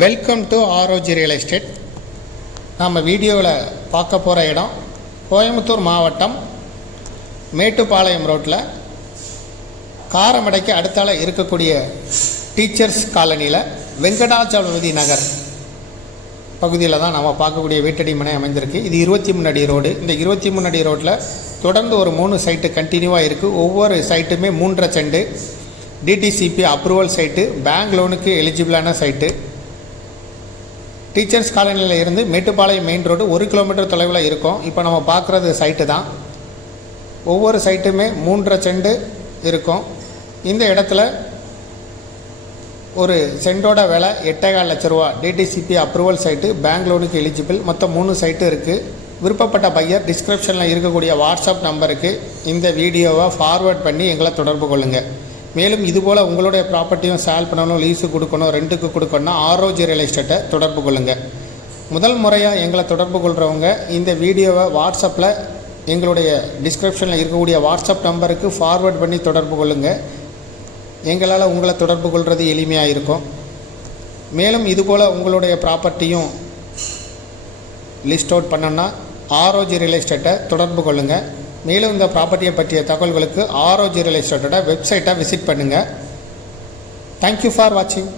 Welcome to ஆரோஜி real estate. நம்ம வீடியோவில் பார்க்க போகிற இடம் கோயம்புத்தூர் மாவட்டம் மேட்டுப்பாளையம் ரோட்டில் காரமடைக்கு அடுத்தால இருக்கக்கூடிய டீச்சர்ஸ் காலனியில் வெங்கடாச்சலபதி நகர் பகுதியில் தான் நம்ம பார்க்கக்கூடிய வீட்டடி மனை அமைந்திருக்கு. இது 23 அடி ரோடு. இந்த 23 அடி ரோட்டில் தொடர்ந்து ஒரு 3 சைட்டு கண்டினியூவாக இருக்குது. ஒவ்வொரு சைட்டுமே 3.5 cent DTCP approval site, bank லோனுக்கு எலிஜிபிளான சைட்டு. டீச்சர்ஸ் காலனியில் இருந்து மேட்டுப்பாளையம் மெயின் ரோடு 1 கிலோமீட்டர் தொலைவில் இருக்கும். இப்போ நம்ம பார்க்குறது சைட்டு தான். ஒவ்வொரு சைட்டுமே 3.5 செண்டு இருக்கும். இந்த இடத்துல ஒரு சென்டோட விலை 8.25 லட்ச ரூபா. டிடிசிபி அப்ரூவல் சைட்டு, பேங்க் லோனுக்கு எலிஜிபிள். மொத்தம் 3 சைட்டு இருக்குது. விருப்பப்பட்ட பையர் டிஸ்கிரிப்ஷனில் இருக்கக்கூடிய வாட்ஸ்அப் நம்பருக்கு இந்த வீடியோவை ஃபார்வேர்ட் பண்ணி எங்களை தொடர்பு கொள்ளுங்கள். மேலும் இதுபோல் உங்களுடைய ப்ராப்பர்ட்டியும் சேல் பண்ணணும், லீஸு கொடுக்கணும், ரெண்ட்டுக்கு கொடுக்கணும்னா ஆரோஜி ரியல் எஸ்டேட்டை தொடர்பு கொள்ளுங்கள். முதல் முறையாக எங்களை தொடர்பு கொள்கிறவங்க இந்த வீடியோவை வாட்ஸ்அப்பில் எங்களுடைய டிஸ்கிரிப்ஷனில் இருக்கக்கூடிய வாட்ஸ்அப் நம்பருக்கு ஃபார்வேர்ட் பண்ணி தொடர்பு கொள்ளுங்கள். எங்களால் உங்களை தொடர்பு கொள்வது எளிமையாக இருக்கும். மேலும் இதுபோல் உங்களுடைய ப்ராப்பர்ட்டியும் லிஸ்ட் அவுட் பண்ணோன்னா ஆரோஜி ரியல் எஸ்டேட்டை தொடர்பு கொள்ளுங்கள். மேலும் இந்த ப்ராப்பர்ட்டியை பற்றிய தகவல்களுக்கு ஆரோஜி ரியல் எஸ்டேட்டோட வெப்சைட்டை விசிட் பண்ணுங்கள். தேங்க்யூ ஃபார் வாட்சிங்.